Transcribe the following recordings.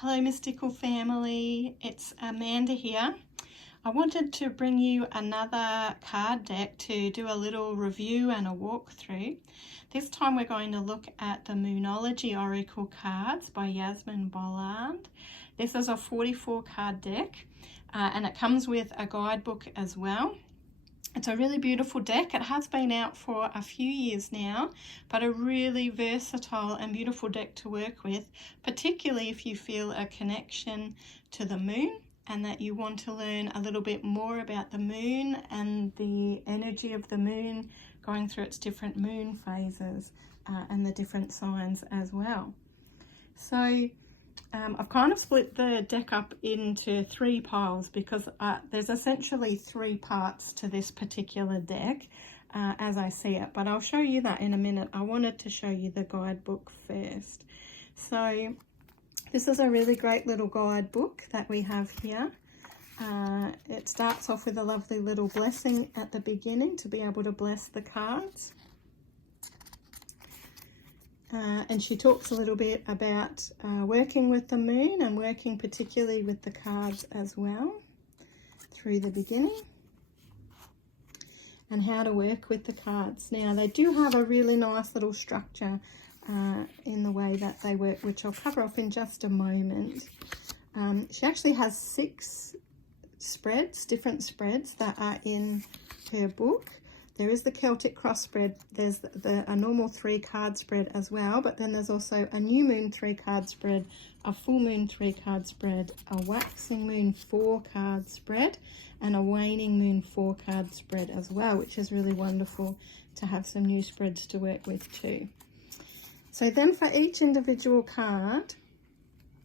Hello mystical family, it's Amanda here. I wanted to bring you another card deck to do a little review and a walkthrough. This time we're going to look at the Moonology Oracle cards by Yasmin Boland. This is a 44 card deck and it comes with a guidebook as well. It's a really beautiful deck. It has been out for a few years now, but a really versatile and beautiful deck to work with, particularly if you feel a connection to the moon and that you want to learn a little bit more about the moon and the energy of the moon going through its different moon phases and the different signs as well. So I've kind of split the deck up into three piles because there's essentially three parts to this particular deck as I see it, but I'll show you that in a minute. I wanted to show you the guidebook first. So this is a really great little guidebook that we have here. It starts off with a lovely little blessing at the beginning to be able to bless the cards. And she talks a little bit about working with the moon and working particularly with the cards as well through the beginning and how to work with the cards. Now they do have a really nice little structure in the way that they work, which I'll cover off in just a moment. She actually has 6 spreads, different spreads that are in her book. There is the Celtic cross spread, there's a normal 3 card spread as well, but then there's also a new moon 3 card spread, a full moon 3 card spread, a waxing moon 4 card spread, and a waning moon 4 card spread as well, which is really wonderful to have some new spreads to work with too. So then for each individual card,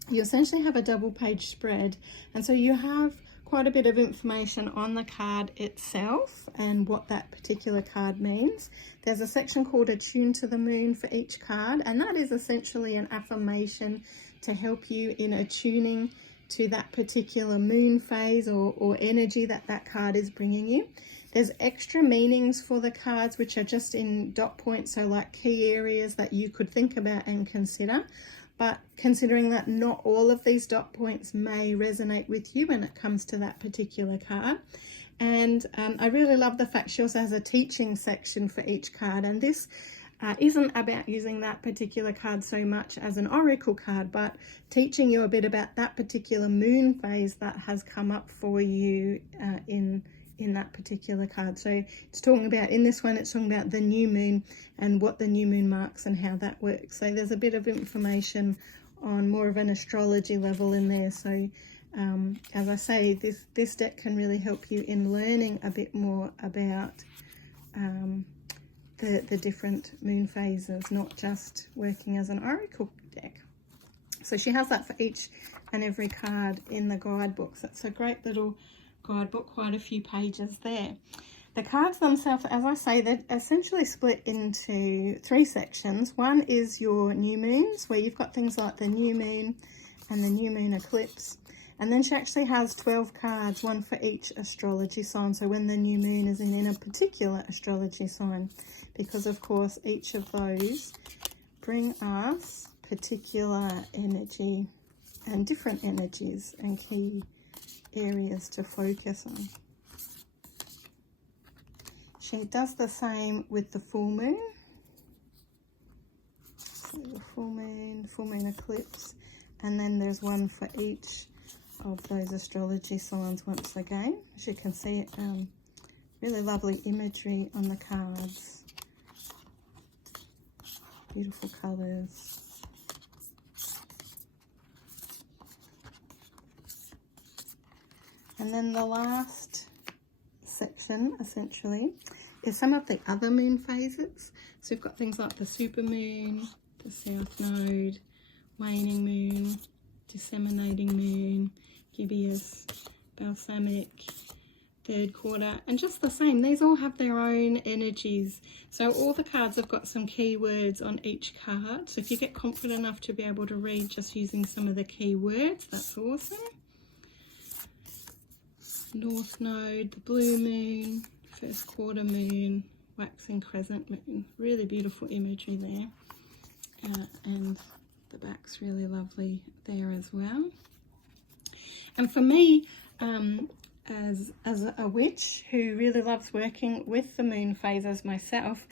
you essentially have a double page spread, and so you have quite a bit of information on the card itself and what that particular card means. There's a section called Attune to the Moon for each card, and that is essentially an affirmation to help you in attuning to that particular moon phase or energy that that card is bringing you. There's extra meanings for the cards which are just in dot points, so like key areas that you could think about and consider. But considering that not all of these dot points may resonate with you when it comes to that particular card. And I really love the fact she also has a teaching section for each card. And this isn't about using that particular card so much as an oracle card, but teaching you a bit about that particular moon phase that has come up for you in that particular card. So it's talking about, in this one, it's talking about the new moon and what the new moon marks and how that works. So there's a bit of information on more of an astrology level in there. So as I say, this deck can really help you in learning a bit more about the different moon phases, not just working as an oracle deck. So she has that for each and every card in the guidebook. So it's a great little guidebook, quite a few pages there. The cards themselves, as I say, they're essentially split into 3 sections. One is your new moons, where you've got things like the new moon and the new moon eclipse. And then she actually has 12 cards, one for each astrology sign. So when the new moon is in a particular astrology sign, because of course each of those bring us particular energy and different energies and key areas to focus on. She does the same with the full moon. So the full moon eclipse, and then there's one for each of those astrology signs once again. As you can see, really lovely imagery on the cards. Beautiful colours. And then the last section, essentially, is some of the other moon phases. So we've got things like the supermoon, the south node, waning moon, disseminating moon, gibbous, balsamic, third quarter, and just the same. These all have their own energies. So all the cards have got some keywords on each card. So if you get confident enough to be able to read just using some of the keywords, that's awesome. North node, the blue moon, first quarter moon, waxing crescent moon. Really beautiful imagery there. And the back's really lovely there as well. And for me, as a witch who really loves working with the moon phases myself,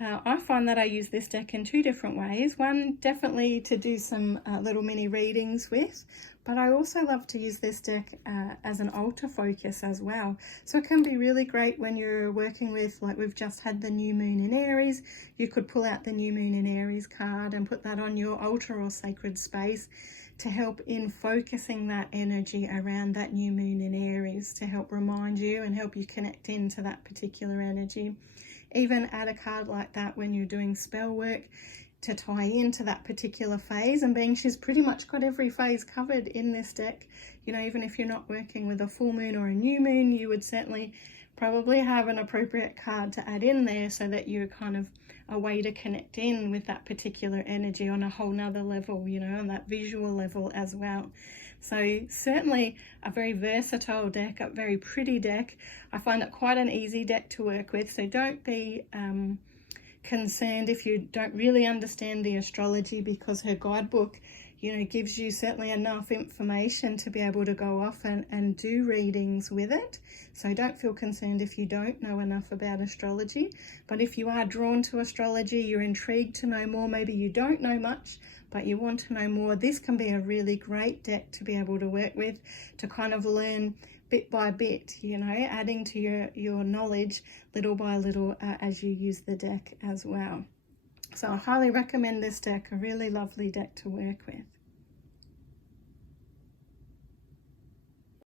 I find that I use this deck in two different ways. One, definitely to do some little mini readings with, but I also love to use this deck as an altar focus as well. So it can be really great when you're working with, like we've just had the new moon in Aries. You could pull out the new moon in Aries card and put that on your altar or sacred space to help in focusing that energy around that new moon in Aries, to help remind you and help you connect into that particular energy. Even add a card like that when you're doing spell work to tie into that particular phase. And being she's pretty much got every phase covered in this deck, you know, even if you're not working with a full moon or a new moon, you would certainly probably have an appropriate card to add in there so that you're kind of a way to connect in with that particular energy on a whole nother level, you know, on that visual level as well. So certainly a very versatile deck, a very pretty deck. I find it quite an easy deck to work with, so don't be concerned if you don't really understand the astrology, because her guidebook, you know, gives you certainly enough information to be able to go off and do readings with it. So don't feel concerned if you don't know enough about astrology. But if you are drawn to astrology, you're intrigued to know more, maybe you don't know much, but you want to know more, this can be a really great deck to be able to work with, to kind of learn bit by bit, you know, adding to your knowledge little by little as you use the deck as well. So I highly recommend this deck, a really lovely deck to work with.